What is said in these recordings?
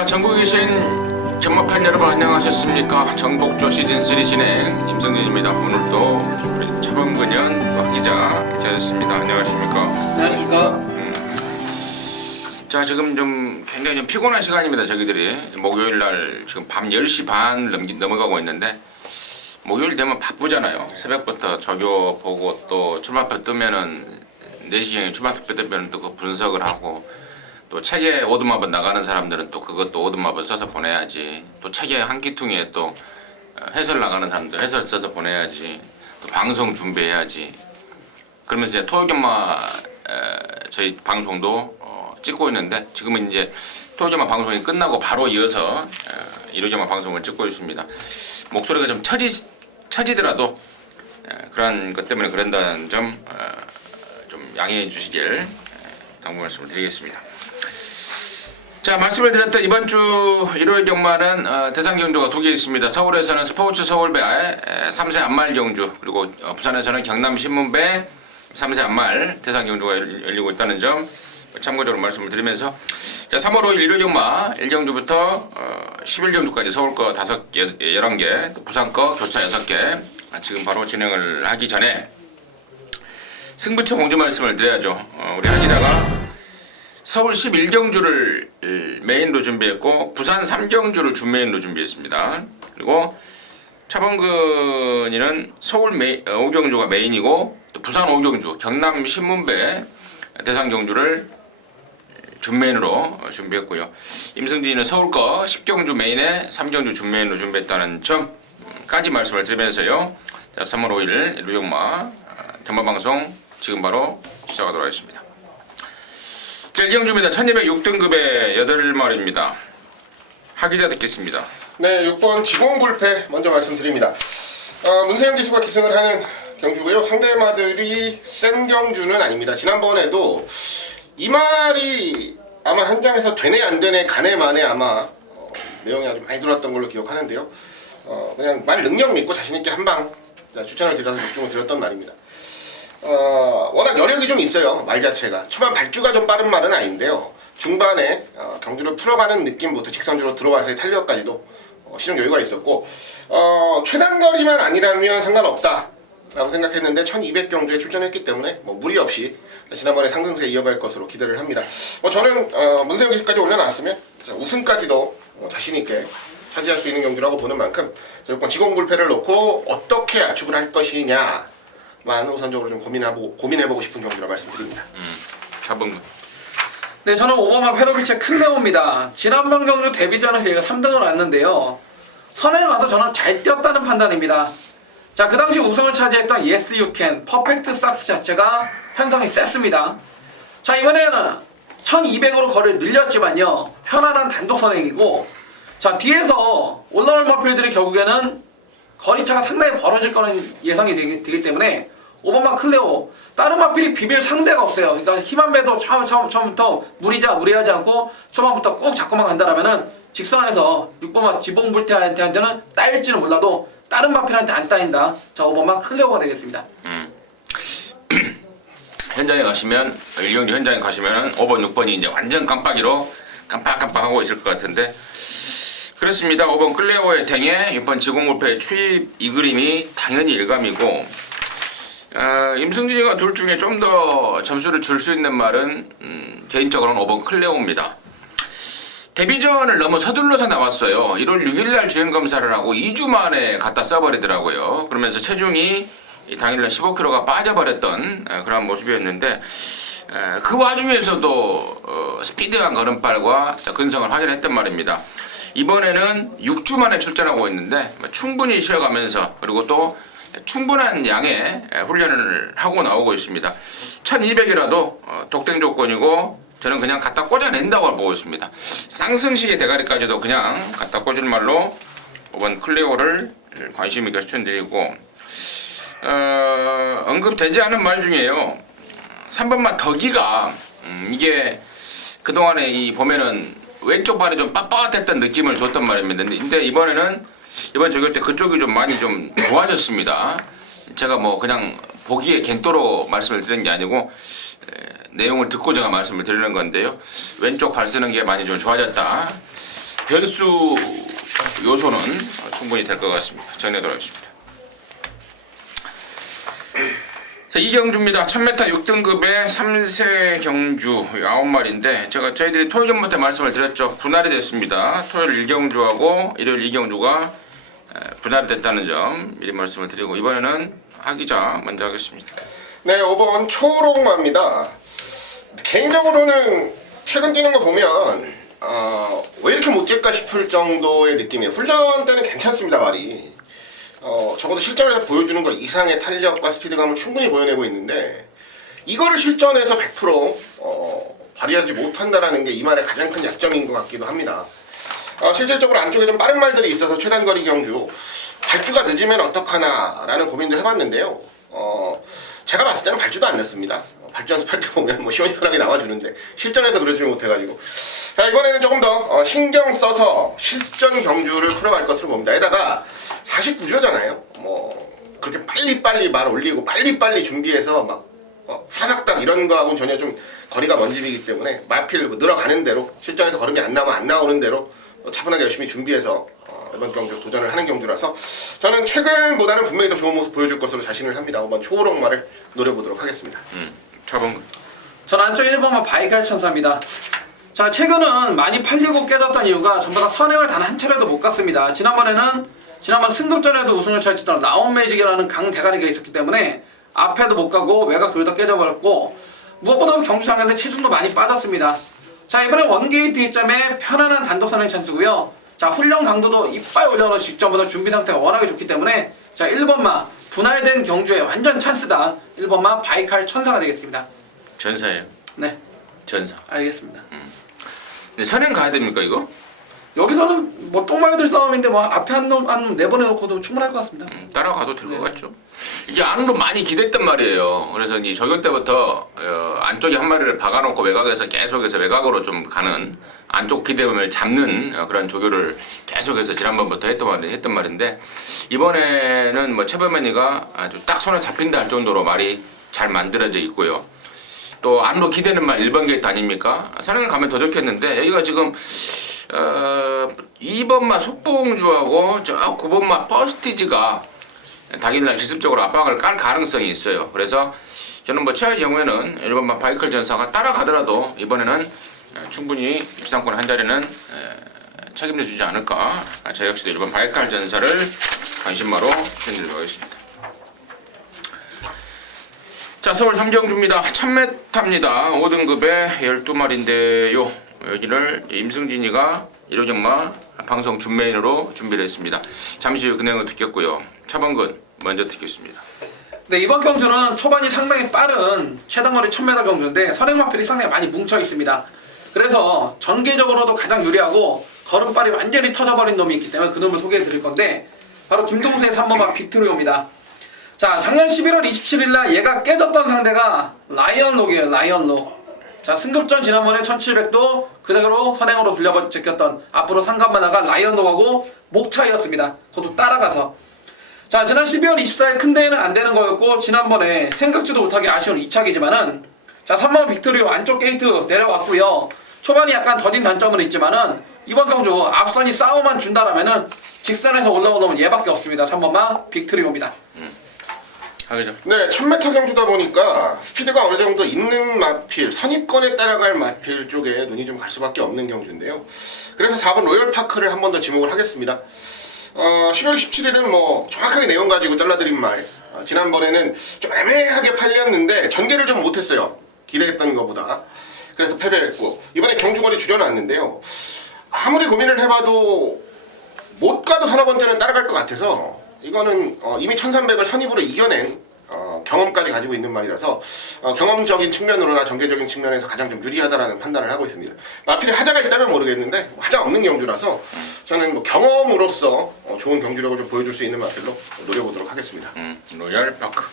자, 전국에 계신 경마팬 여러분 안녕하셨습니까? 정복조 시즌3 진행 임성진입니다. 오늘도 우리 차범근현 박 기자 되셨습니다. 안녕하십니까? 안녕하십니까? 자, 지금 좀 굉장히 좀 피곤한 시간입니다. 저희들이 목요일날 지금 밤 10시 반 넘어가고 있는데 목요일 되면 바쁘잖아요. 새벽부터 저교 보고 또 출마표 뜨면은 4시경에 출마표 뜨면 또 그 분석을 하고 또 책에 오두마법 나가는 사람들은 또 그것도 오두마법 써서 보내야지. 또 책에 한 끼퉁이에 또 해설 나가는 사람들 해설 써서 보내야지. 또 방송 준비해야지. 그러면서 이제 토요경마 저희 방송도 찍고 있는데 지금은 이제 토요경마 방송이 끝나고 바로 이어서 일요경마 방송을 찍고 있습니다. 목소리가 좀 처지더라도 그런 것 때문에 그런다는 점 좀 양해해 주시길 당부 말씀을 드리겠습니다. 자, 말씀을 드렸던 이번 주 일요일 경마는 대상 경주가 2개 있습니다. 서울에서는 스포츠 서울배 3세 안말 경주, 그리고 부산에서는 경남 신문배 3세 안말 대상 경주가 열리고 있다는 점 참고적으로 말씀을 드리면서, 자, 3월 5일 일요일 경마 1경주부터 11경주까지 서울 거 11개, 또 부산 거 교차 6개 지금 바로 진행을 하기 전에 승부처 공지 말씀을 드려야죠. 우리 한 기자가 서울 11경주를 메인으로 준비했고 부산 3경주를 준메인으로 준비했습니다. 그리고 차범근이는 서울 5경주가 메인이고 또 부산 5경주, 경남 신문배 대상 경주를 준메인으로 준비했고요. 임승진이는 서울 거 10경주 메인에 3경주 준메인으로 준비했다는 점까지 말씀을 드리면서요. 자, 3월 5일 루용마 경마방송 지금 바로 시작하도록 하겠습니다. 1경주입니다. 1206등급의 8마리입니다. 하기자 듣겠습니다. 네, 6번 지공불패 먼저 말씀드립니다. 문세영 기수가 기승을 하는 경주고요. 상대마들이 센 경주는 아닙니다. 지난번에도 이 말이 아마 한 장에서 되네 안 되네 가네 마네 아마 내용이 아주 많이 들어왔던 걸로 기억하는데요. 그냥 말 능력 믿고 자신있게 한방 추천을 드려서 적중을 드렸던 말입니다. 워낙 여력이 좀 있어요. 말 자체가 초반 발주가 좀 빠른 말은 아닌데요. 중반에 경주를 풀어가는 느낌부터 직선주로 들어와서의 탄력까지도 실용 여유가 있었고 최단거리만 아니라면 상관없다 라고 생각했는데 1200경주에 출전했기 때문에 뭐 무리 없이 지난번에 상승세 이어갈 것으로 기대를 합니다. 저는 문세영 기수까지 올려놨으면 우승까지도 자신있게 차지할 수 있는 경주라고 보는 만큼 6번 지공불패를 놓고 어떻게 압축을 할 것이냐 만 우선적으로 좀 고민해보고 싶은 경주라 말씀드립니다. 차범근. 네, 저는 5번마 페로비치의 클레오입니다. 지난번 경주 데뷔전에서 얘가 3등을 왔는데요. 선에 가서 저는 잘 뛰었다는 판단입니다. 자, 그 당시 우승을 차지했던 Yes You Can, 퍼펙트 삭스 자체가 편성이 셌습니다. 자, 이번에는 1200으로 거리를 늘렸지만요. 편안한 단독 선행이고, 자, 뒤에서 올라올 마필들이 결국에는 거리차가 상당히 벌어질 거는 예상이 되기 때문에 5번마 클레오 다른 마필이 비빌 상대가 없어요. 그러니까 힘한 배도 처음부터 무리하지 않고 초반부터 꾹 잡고만 간다라면은 직선에서 6번마 지봉불태한테는 따일지는 몰라도 다른 마필한테 안 따인다. 자, 5번마 클레오가 되겠습니다. 현장에 가시면 1경주 현장에 가시면 5번, 6번이 이제 완전 깜빡이로 깜빡깜빡하고 있을 것 같은데 그렇습니다. 5번 클레오의 댕에 6번 지공불패의 추입 이 그림이 당연히 일감이고 임승진이가 둘 중에 좀 더 점수를 줄 수 있는 말은 개인적으로는 5번 클레오입니다. 데뷔전을 너무 서둘러서 나왔어요. 1월 6일날 주행검사를 하고 2주 만에 갖다 써버리더라고요. 그러면서 체중이 당일날 15kg가 빠져버렸던 그런 모습이었는데 그 와중에서도 스피드한 걸음발과 근성을 확인했단 말입니다. 이번에는 6주 만에 출전하고 있는데 충분히 쉬어가면서 그리고 또 충분한 양의 훈련을 하고 나오고 있습니다. 1200이라도 독땡 조건이고 저는 그냥 갖다 꽂아낸다고 보고 있습니다. 쌍승식의 대가리까지도 그냥 갖다 꽂을 말로 5번 클레오를 관심 있게 추천드리고 언급되지 않은 말 중에요. 3번만 덕이가 이게 그동안에 보면은 왼쪽 발이 좀 빳빳했던 느낌을 줬단 말입니다. 근데 이번 저기 때 그쪽이 좀 많이 좀 좋아졌습니다. 제가 뭐 그냥 보기에 갱도로 말씀을 드리는 게 아니고 내용을 듣고 제가 말씀을 드리는 건데요. 왼쪽 발 쓰는 게 많이 좀 좋아졌다. 변수 요소는 충분히 될 것 같습니다. 정리하도록 하겠습니다. 자, 이 경주입니다. 1000m 6등급의 3세 경주 9마리인데 저희들이 토요일부터 말씀을 드렸죠. 분할이 됐습니다. 토요일 1경주하고 일요일 2경주가 분할이 됐다는 점 미리 말씀을 드리고 이번에는 하기자 먼저 하겠습니다. 네, 5번 초록마입니다. 개인적으로는 최근 뛰는 거 보면 왜 이렇게 못 뛸까 싶을 정도의 느낌이에요. 훈련 때는 괜찮습니다, 말이. 적어도 실전에서 보여주는 것 이상의 탄력과 스피드감을 충분히 보여내고 있는데 이거를 실전에서 100% 발휘하지 못한다라는 게 이 말의 가장 큰 약점인 것 같기도 합니다. 실질적으로 안쪽에 좀 빠른 말들이 있어서 최단거리 경주 발주가 늦으면 어떡하나 라는 고민도 해봤는데요. 제가 봤을 때는 발주도 안 늦습니다. 발주 연습할 때 보면 뭐 시원시원하게 나와주는데 실전에서 그러지 못해가지고 자, 이번에는 조금 더 신경 써서 실전 경주를 풀어갈 것으로 봅니다. 게다가 49조잖아요. 뭐 그렇게 빨리빨리 말 올리고 빨리빨리 준비해서 막 후다닥닥 이런 거하고는 전혀 좀 거리가 먼 집이기 때문에 마필 늘어가는 대로 실전에서 걸음이 안 나오면 안 나오는 대로 차분하게 열심히 준비해서 이번 경주 도전을 하는 경주라서 저는 최근보다는 분명히 더 좋은 모습 보여줄 것으로 자신을 합니다. 한번 초록말을 노려보도록 하겠습니다. 차범근. 전 안쪽 1번만 바이칼 천사입니다. 자, 최근은 많이 팔리고 깨졌던 이유가 전부 다 선행을 단 한 차례도 못 갔습니다. 지난번 승급전에도 우승을 차지했던 라온 매직이라는 강 대가리가 있었기 때문에 앞에도 못 가고 외곽 둘 다 깨져버렸고 무엇보다 경주 장면대 체중도 많이 빠졌습니다. 자, 이번에 원게이트 2점에 편안한 단독 선행 찬스고요. 자, 훈련 강도도 이빨 올려놓은 직전보다 준비 상태가 워낙에 좋기 때문에 자, 1번마 분할된 경주에 완전 찬스다. 1번마 바이칼 천사가 되겠습니다. 전사예요. 네, 전사. 알겠습니다. 근데 선행 가야 됩니까 이거? 여기서는 뭐 똥말들 싸움인데 뭐 앞에 한 놈 내보내놓고도 충분할 것 같습니다. 따라가도 될 것 같죠. 이게 안으로 많이 기댔단 말이에요. 그래서 이 저격 때부터 안쪽에 한 마리를 박아놓고 외곽에서 계속해서 외곽으로 좀 가는 안쪽 기대음을 잡는 그런 조교를 계속해서 지난번부터 했던 말인데 이번에는 뭐 최범현이가 아주 딱 손에 잡힌다 할 정도로 말이 잘 만들어져 있고요. 또 안으로 기대는 말 1번 게이트 아닙니까? 선행을 가면 더 좋겠는데 여기가 지금 2번마 속보공주하고 저 9번마 퍼스티지가 당일날 기습적으로 압박을 깔 가능성이 있어요. 그래서 저는 뭐 최악의 경우에는 1번마 바이클 전사가 따라가더라도 이번에는 충분히 입상권 한 자리는 책임져 주지 않을까. 저 역시도 1번 바이클 전사를 관심마로 추천드리도록 하겠습니다. 자, 서울 3경주입니다. 1000m입니다. 5등급의 12마리인데요. 여기를 임승진이가 1호경마 방송 준메인으로 준비를 했습니다. 잠시 후 근행을 듣겠고요. 차범근 먼저 듣겠습니다. 네, 이번 경주는 초반이 상당히 빠른 최단거리 1000m 경주인데 선행마필이 상당히 많이 뭉쳐 있습니다. 그래서 전개적으로도 가장 유리하고 걸음발이 완전히 터져버린 놈이 있기 때문에 그 놈을 소개해 드릴 건데 바로 김동수의 3번마 빅트리오입니다. 자, 작년 11월 27일날 얘가 깨졌던 상대가 라이언록이에요. 라이언록. 자, 승급전 지난번에 1700도 그대로 선행으로 돌려 제꼈던 앞으로 상관만 나가 라이언록하고 목 차이였습니다. 그것도 따라가서. 자, 지난 12월 24일 큰 대회는 안 되는 거였고 지난번에 생각지도 못하게 아쉬운 2차기지만은 자, 3번 빅토리오 안쪽 게이트 내려왔고요. 초반이 약간 더딘 단점은 있지만은 이번 경주 앞선이 싸움만 준다라면은 직선에서 올라오는 얘밖에 없습니다. 3번만 빅토리오입니다. 네, 1000m 경주다 보니까 스피드가 어느 정도 있는 마필, 선입권에 따라갈 마필 쪽에 눈이 좀 갈 수밖에 없는 경주인데요. 그래서 4번 로열파크를 한 번 더 지목을 하겠습니다. 12월 17일은 뭐 정확하게 내용 가지고 잘라드린 말. 지난번에는 좀 애매하게 팔렸는데 전개를 좀 못했어요. 기대했던 것보다. 그래서 패배했고 이번에 경주거리 줄여놨는데요. 아무리 고민을 해봐도 못 가도 서너 번째는 따라갈 것 같아서 이거는 이미 1300을 선입으로 이겨낸 경험까지 가지고 있는 말이라서 경험적인 측면으로나 전개적인 측면에서 가장 좀 유리하다라는 판단을 하고 있습니다. 마필에 하자가 있다면 모르겠는데 하자 없는 경주라서 저는 뭐 경험으로서 좋은 경주력을 좀 보여줄 수 있는 마필로 노려보도록 하겠습니다. 로얄파크.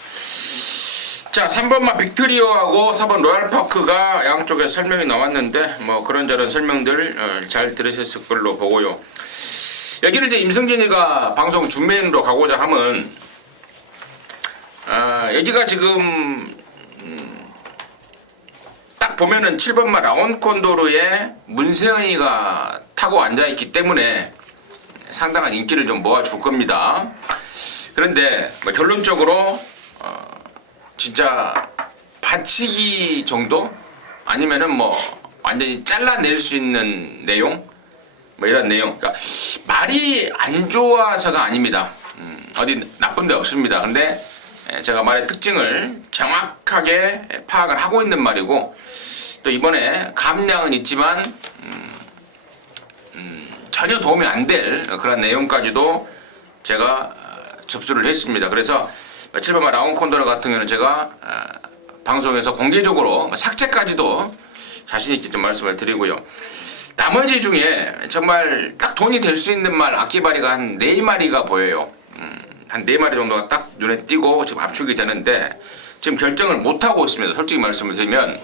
자, 3번마 빅트리오하고 4번 로얄파크가 양쪽에 설명이 나왔는데 뭐 그런저런 설명들 잘 들으셨을 걸로 보고요. 여기를 이제 임성진이가 방송 준메인으로 가고자 함은 여기가 지금 딱 보면은 7번마 라온콘도르의 문세영이가 타고 앉아있기 때문에 상당한 인기를 좀 모아줄 겁니다. 그런데 뭐 결론적으로 진짜 받치기 정도? 아니면은 뭐 완전히 잘라낼 수 있는 내용? 뭐 이런 내용. 그러니까 말이 안 좋아서가 아닙니다. 어디 나쁜 데 없습니다. 근데 제가 말의 특징을 정확하게 파악을 하고 있는 말이고, 또 이번에 감량은 있지만 전혀 도움이 안 될 그런 내용까지도 제가 접수를 했습니다. 그래서 7번마 라운 콘도너 같은 경우는 제가 방송에서 공개적으로 삭제까지도 자신있게 좀 말씀을 드리고요. 나머지 중에 정말 딱 돈이 될 수 있는 말 악기발이가 한 4마리가 보여요. 한 4마리 정도가 딱 눈에 띄고 지금 압축이 되는데 지금 결정을 못하고 있습니다. 솔직히 말씀을 드리면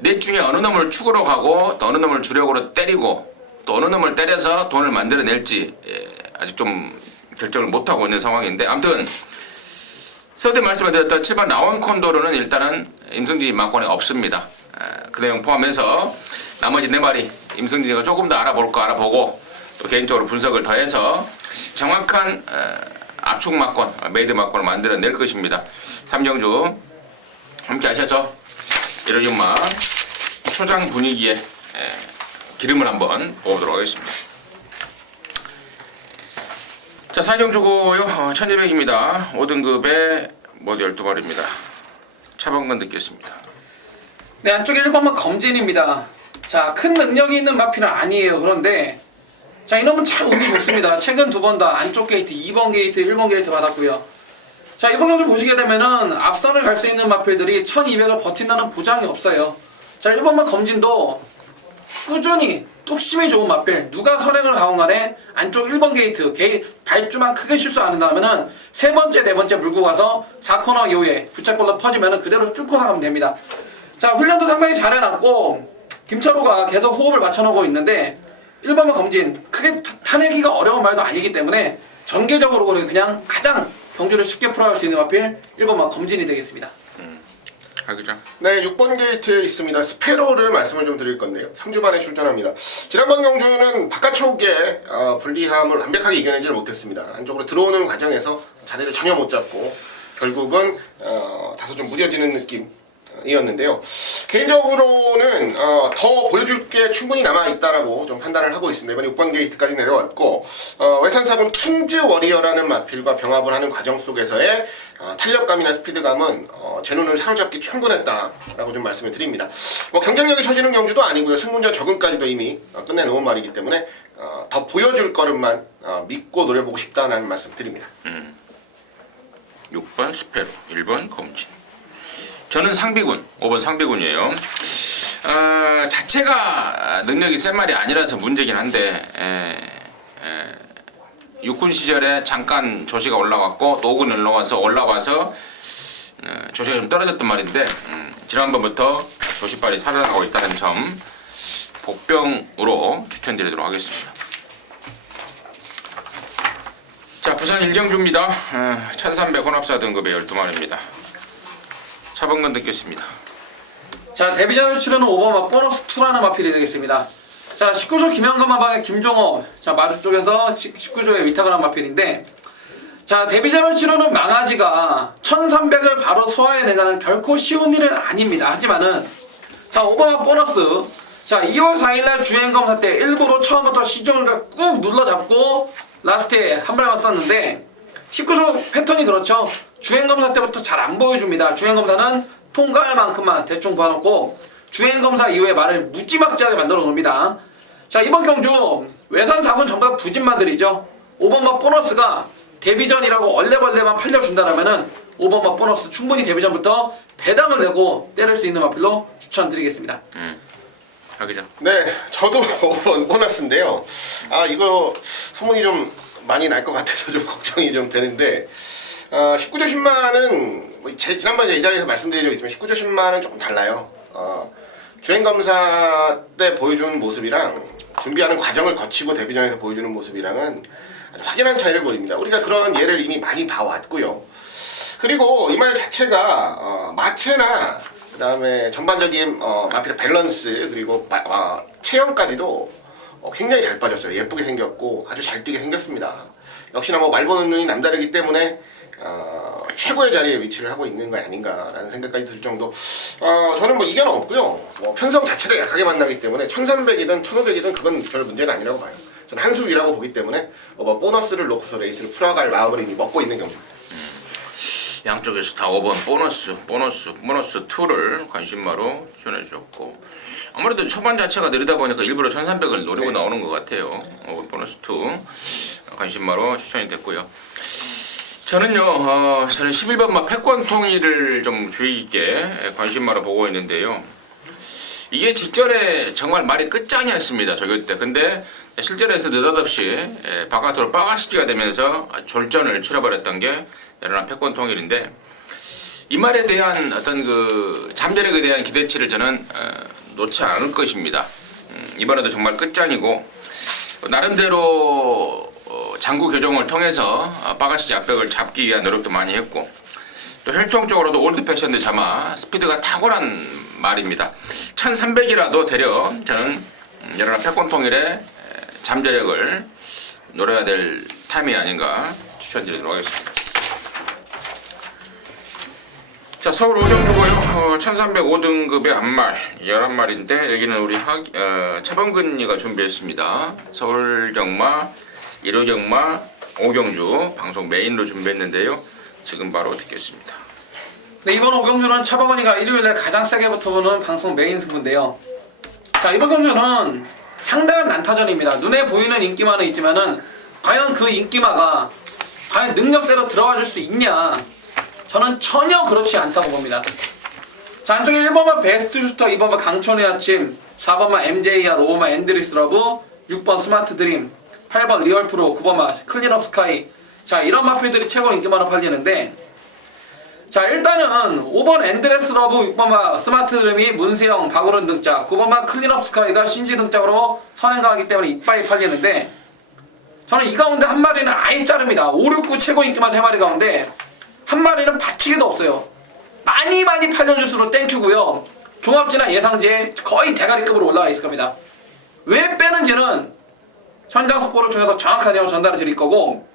넷 중에 어느 놈을 축으로 가고 또 어느 놈을 주력으로 때리고 또 어느 놈을 때려서 돈을 만들어낼지 아직 좀 결정을 못하고 있는 상황인데, 아무튼 서대 말씀을 드렸던 7번 라운 콘도로는 일단은 임승진 막권에 없습니다. 그 내용 포함해서 나머지 4마리 임승진이가 조금 더 알아보고 또 개인적으로 분석을 더해서 정확한 압축 막권, 메이드 막권을 만들어낼 것입니다. 삼경주 함께 하셔서 이런 육마 초장 분위기에 기름을 한번 부어보도록 하겠습니다. 자, 사경주고요. 1200입니다. 5등급에 모두 12마리입니다. 차범근 듣겠습니다. 네, 안쪽에 1번만 검진입니다. 자, 큰 능력이 있는 마필은 아니에요. 그런데 자, 이놈은 참 운이 좋습니다. 최근 2번 다 안쪽 게이트, 2번 게이트, 1번 게이트 받았고요. 자, 이번 경주 보시게 되면은 앞선을 갈 수 있는 마필들이 1200을 버틴다는 보장이 없어요. 자, 1번만 검진도 꾸준히 뚝심이 좋은 마필, 누가 선행을 가온 간에 안쪽 1번 게이트, 발주만 크게 실수 안 한다면은 3번째, 4번째 물고 가서 4코너 이후에 부착골로 퍼지면은 그대로 뚫고 나가면 됩니다. 자, 훈련도 상당히 잘 해놨고 김철호가 계속 호흡을 맞춰놓고 있는데 1번만 검진, 크게 타내기가 어려운 말도 아니기 때문에 전개적으로 그냥 가장 경주를 쉽게 풀어갈 수 있는 마필 1번만 검진이 되겠습니다. 하기죠. 네, 6번 게이트에 있습니다. 스페로를 말씀을 좀 드릴 건데요. 3주 만에 출전합니다. 지난번 경주는 바깥쪽에 불리함을 완벽하게 이겨내지를 못했습니다. 안쪽으로 들어오는 과정에서 자리를 전혀 못 잡고 결국은 다소 좀 무뎌지는 느낌이었는데요. 개인적으로는 더 보여줄 게 충분히 남아있다라고 좀 판단을 하고 있습니다. 이번 6번 게이트까지 내려왔고 외산사분 킹즈 워리어라는 마필과 병합을 하는 과정 속에서의 탄력감이나 스피드감은 제 눈을 사로잡기 충분했다라고 좀 말씀을 드립니다. 뭐 경쟁력이 처지는 경주도 아니고요. 승문전 적응까지도 이미 끝내놓은 말이기 때문에 더 보여줄 거름만 믿고 노려보고 싶다는 말씀 드립니다. 6번 스페로, 1번 검진. 저는 상비군, 5번 상비군이에요. 자체가 능력이 센 말이 아니라서 문제긴 한데 육군 시절에 잠깐 조시가 올라왔고 또 5군 올라와서 조시가 좀 떨어졌단 말인데 지난번부터 조시빨이 살아나고 있다는 점 복병으로 추천드리도록 하겠습니다. 자, 부산 일경주입니다. 1300 혼합사 등급의 12마리입니다. 차범근 듣겠습니다. 자, 데뷔전을 치르는 5번마 보너스 2라는 마필이 되겠습니다. 자, 19조 김현감마방의 김종호, 자, 마주 쪽에서 19조에 위탁을 한 마필인데, 자, 데뷔전을 치르는 망아지가 1300을 바로 소화해내자는 결코 쉬운 일은 아닙니다. 하지만은, 자, 5번마 보너스, 자, 2월 4일날 주행검사 때 일부러 처음부터 시종을 꾹 눌러잡고 라스트에 한 발만 썼는데, 19조 패턴이 그렇죠. 주행검사 때부터 잘 안 보여줍니다. 주행검사는 통과할 만큼만 대충 봐놓고 주행검사 이후에 말을 무지막지하게 만들어 놓습니다. 자, 이번 경주 외산 4군 전부 다 부진마들이죠. 5번마 보너스가 데뷔전이라고 얼레벌레만 팔려준다라면은 5번마 보너스 충분히 데뷔전부터 배당을 내고 때릴 수 있는 마필로 추천드리겠습니다. 하기죠. 네, 저도 5번 보너스인데요. 이거 소문이 좀 많이 날 것 같아서 좀 걱정이 좀 되는데 19조 10만은 지난번에 이 자리에서 말씀드린 적이 있지만 19조 10만은 조금 달라요. 주행검사 때 보여주는 모습이랑 준비하는 과정을 거치고 데뷔전에서 보여주는 모습이랑은 아주 확연한 차이를 보입니다. 우리가 그런 예를 이미 많이 봐왔고요. 그리고 이 말 자체가 마체나 그 다음에 전반적인 마필의 밸런스 그리고 체형까지도 굉장히 잘 빠졌어요. 예쁘게 생겼고 아주 잘 뛰게 생겼습니다. 역시나 뭐 말 보는 눈이 남다르기 때문에 최고의 자리에 위치를 하고 있는 거 아닌가라는 생각까지 들 정도. 저는 뭐 이견은 없고요. 뭐 편성 자체를 약하게 만나기 때문에 1300이든 1500이든 그건 별 문제는 아니라고 봐요. 저는 한 수 위라고 보기 때문에 뭐 보너스를 놓고서 레이스를 풀어갈 마음을 이미 먹고 있는 경기입니다. 양쪽에서 다 5번 보너스 2를 관심마로 추천해주셨고, 아무래도 초반 자체가 느리다 보니까 일부러 1300을 노리고 나오는 것 같아요. 5번 보너스 2 관심마로 추천이 됐고요. 저는요, 저는 11번마 패권 통일을 좀 주의 깊게 관심마로 보고 있는데요. 이게 직전에 정말 말이 끝장이었습니다, 저기 때. 근데 실전에서 느닷없이 바깥으로 빠가시기가 되면서 졸전을 치러버렸던 게 여러나 패권 통일인데, 이 말에 대한 어떤 그 잠재력에 대한 기대치를 저는 놓지 않을 것입니다. 이번에도 정말 끝장이고, 나름대로 장구 교정을 통해서 빠가시기 압박을 잡기 위한 노력도 많이 했고, 또 혈통적으로도 올드 패션드 자마 스피드가 탁월한 말입니다. 1300이라도 되려 저는 여러나 패권 통일의 잠재력을 노려야 될 타임이 아닌가 추천드리도록 하겠습니다. 자, 서울 오정주고요. 1305등급의 앞말 11마리인데 여기는 우리 차범근이가 준비했습니다. 서울경마, 1호경마, 오경주 방송 메인으로 준비했는데요. 지금 바로 듣겠습니다. 네, 이번 오경주는 차범근이가 일요일에 가장 세게 붙어보는 방송 메인 승부인데요. 자, 이번 경주는 상당한 난타전입니다. 눈에 보이는 인기마는 있지만은 과연 그 인기마가 과연 능력대로 들어와 줄 수 있냐? 저는 전혀 그렇지 않다고 봅니다. 자, 안쪽에 1번만 베스트 슈터, 2번만 강촌의 아침, 4번만 MJR, 5번만 앤드리스 러브, 6번 스마트 드림, 8번 리얼 프로, 9번만 클린업 스카이. 자, 이런 마필들이 최고 인기마로 팔리는데, 자, 일단은 5번 앤드레스 러브, 6번만 스마트 드림이 문세영, 박우른 등짝, 9번만 클린업 스카이가 신지 등짝으로 선행가하기 때문에 이빨이 팔리는데, 저는 이 가운데 한 마리는 아예 자릅니다. 5, 6, 9 최고 인기마 3마리 가운데 한 마리는 받치기도 없어요. 많이 팔려줄수록 땡큐고요. 종합지나 예상지에 거의 대가리급으로 올라가 있을 겁니다. 왜 빼는지는 현장 속보를 통해서 정확하게 전달해 드릴 거고,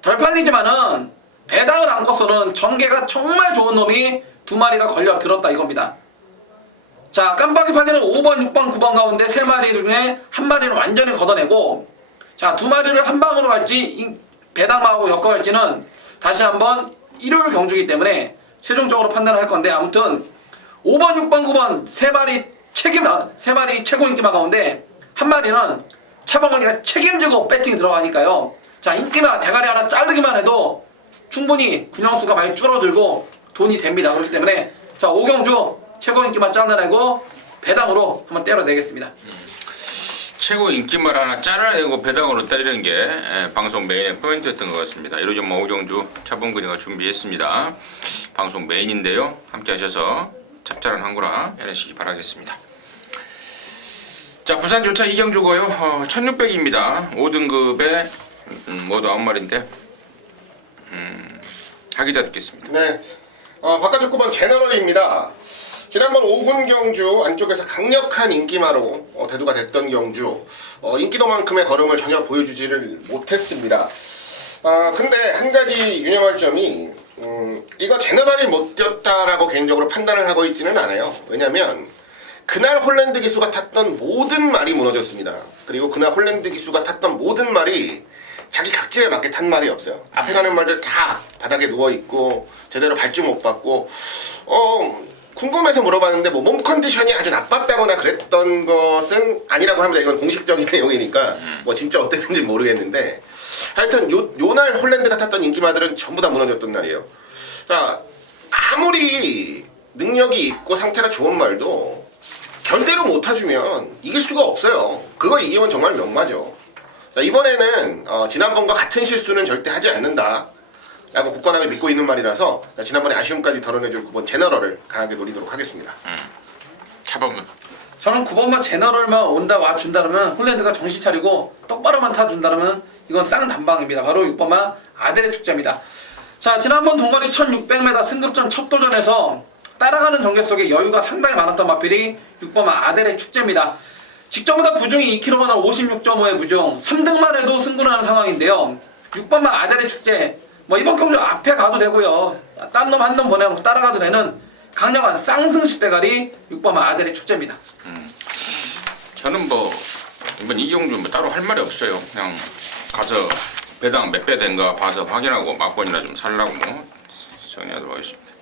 덜 팔리지만은 배당을 안고서는 전개가 정말 좋은 놈이 2마리가 걸려 들었다 이겁니다. 자, 깜빡이 팔리는 5번, 6번, 9번 가운데 3마리 중에 한 마리는 완전히 걷어내고, 자, 2마리를 한 방으로 갈지 배당마하고 엮어갈지는 다시 한번 일요일 경주기 때문에 최종적으로 판단을 할 건데, 아무튼 5번, 6번, 9번 3마리 최고 인기마 가운데 한 마리는 차범근이가 책임지고 배팅이 들어가니까요. 자, 인기마 대가리 하나 자르기만 해도 충분히 군형수가 많이 줄어들고 돈이 됩니다. 그렇기 때문에 자, 오경주 최고 인기마 잘라내고 배당으로 한번 때려내겠습니다. 최고 인기말 하나 잘라내고 배당으로 때리는 게 방송 메인의 포인트였던 것 같습니다. 이로좀 오경주 차범근이가 준비했습니다. 방송 메인인데요. 함께 하셔서 짭짤한 한구라 해내시기 바라겠습니다. 자, 부산 조차 이경주고요. 1600입니다. 5등급의 모두 9마리인데 하기자 듣겠습니다. 네, 바깥쪽 9번 제너럴입니다. 지난번 5군 경주 안쪽에서 강력한 인기마로 대두가 됐던 경주, 인기도만큼의 걸음을 전혀 보여주지를 못했습니다. 근데 한 가지 유념할 점이 이거 제너럴이 못 뛰었다라고 개인적으로 판단을 하고 있지는 않아요. 왜냐면 그날 홀랜드 기수가 탔던 모든 말이 무너졌습니다. 그리고 그날 홀랜드 기수가 탔던 모든 말이 자기 각질에 맞게 탄 말이 없어요. 앞에 가는 말들 다 바닥에 누워있고 제대로 발주 못 받고, 궁금해서 물어봤는데 뭐 몸 컨디션이 아주 나빴다거나 그랬던 것은 아니라고 합니다. 이건 공식적인 내용이니까 뭐 진짜 어땠는지 모르겠는데, 하여튼 요날 홀랜드가 탔던 인기마들은 전부 다 무너졌던 날이에요. 자, 아무리 능력이 있고 상태가 좋은 말도 결대로 못 타주면 이길 수가 없어요. 그거 이기면 정말 명마죠. 자, 이번에는 지난번과 같은 실수는 절대 하지 않는다 라고 굳건하게 믿고 있는 말이라서, 자, 지난번에 아쉬움까지 덜어내줄 9번 제너럴을 강하게 노리도록 하겠습니다. 차범근. 저는 9번만 제너럴만 온다 와준다면 홀랜드가 정신 차리고 똑바로만 타준다면 이건 쌍단방입니다. 바로 6번만 아델의 축제입니다. 자, 지난번 동거리 1600m 승급전 첫 도전에서 따라가는 전개 속에 여유가 상당히 많았던 마필이 6번만 아델의 축제입니다. 직전보다 부중이 2kg가 나와 56.5의 부중 3등만 해도 승부를 하는 상황인데요. 6번만 아델의 축제 뭐 이번 경주 앞에 가도 되고요. 딴 놈 한 놈 보내고 따라가도 되는 강력한 쌍승식 대가리 6번만 아델의 축제입니다. 저는 뭐 이번 이경주 뭐 따로 할 말이 없어요. 그냥 가서 배당 몇 배 된가 봐서 확인하고 막번이나 좀 살라고 정리하도록 하겠습니다.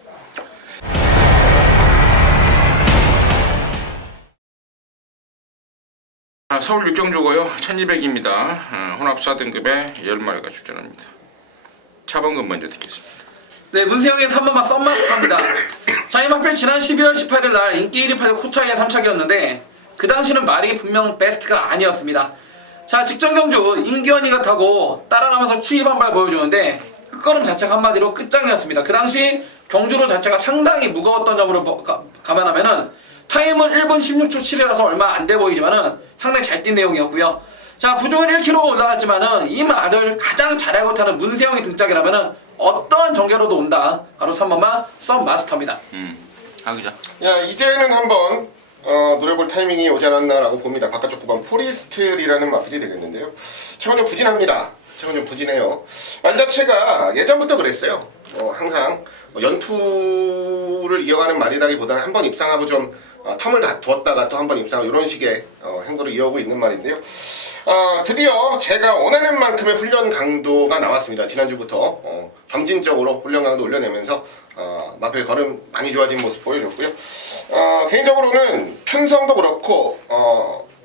서울 육경주고요. 1200입니다. 혼합 4등급에 10마리가 출전합니다. 차범근 먼저 듣겠습니다. 네, 문세영의 3번만 썸마스터입니다. 자, 이 마필 지난 12월 18일 날 인기 1위 8위 코차이의 3착이었는데 그 당시는 말이 분명 베스트가 아니었습니다. 자, 직전 경주 임기현이가 타고 따라가면서 추입 한 발 보여주는데 끝걸음 자체가 한마디로 끝장이었습니다. 그 당시 경주로 자체가 상당히 무거웠던 점으로 감안하면은 타임은 1분 16초 7이라서 얼마 안 돼 보이지만은 상당히 잘 뛴 내용이었고요. 자, 부중은 1kg가 올라갔지만은 이 말을 가장 잘하고 타는 문세영이 등짝이라면은 어떠한 전개로도 온다. 바로 3번만 썸마스터입니다. 하기자. 야, 이제는 한번 노려볼 타이밍이 오지 않았나라고 봅니다. 바깥쪽 9번 포리스트리라는 마필이 되겠는데요. 최근 좀 부진합니다. 최근 좀 부진해요. 말 자체가 예전부터 그랬어요. 항상 연투를 이어가는 말이라기보다는 한번 입상하고 좀 텀을 다 두었다가 또 한번 입상하고 이런 식의 행보를 이어오고 있는 말인데요. 드디어 제가 원하는 만큼의 훈련 강도가 나왔습니다. 지난주부터 점진적으로 훈련 강도 올려내면서 마필 걸음 많이 좋아진 모습 보여줬고요. 개인적으로는 편성도 그렇고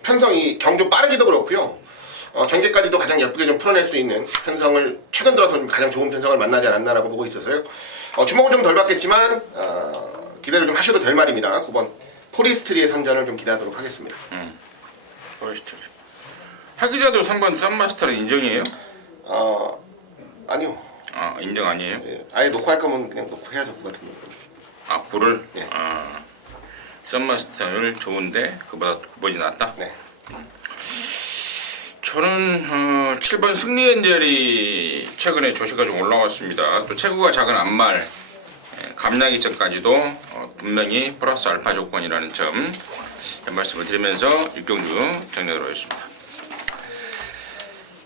편성이 경주 빠르기도 그렇고요. 전개까지도 가장 예쁘게 좀 풀어낼 수 있는 편성을 최근 들어서 가장 좋은 편성을 만나지 않았나라고 보고 있어서요. 주목은 좀 덜 받겠지만 기대를 좀 하셔도 될 말입니다. 9번 포리스트리의 선전을 좀 기대하도록 하겠습니다. 포리스트리. 하기자도 3번 썸마스터는 인정이에요? 아니요. 인정 아니에요? 예, 아예 놓고 할 거면 그냥 놓고 해야죠. 그 같은 거. 9를? 네. 썸마스터를 좋은데 그보다 9번이 낫다? 네. 저는 7번 승리엔젤이 최근에 조시가 좀 올라왔습니다. 또 체구가 작은 안말 감나기 전까지도 분명히 플러스 알파 조건이라는 점 말씀을 드리면서 육경주 정리하도록 하겠습니다.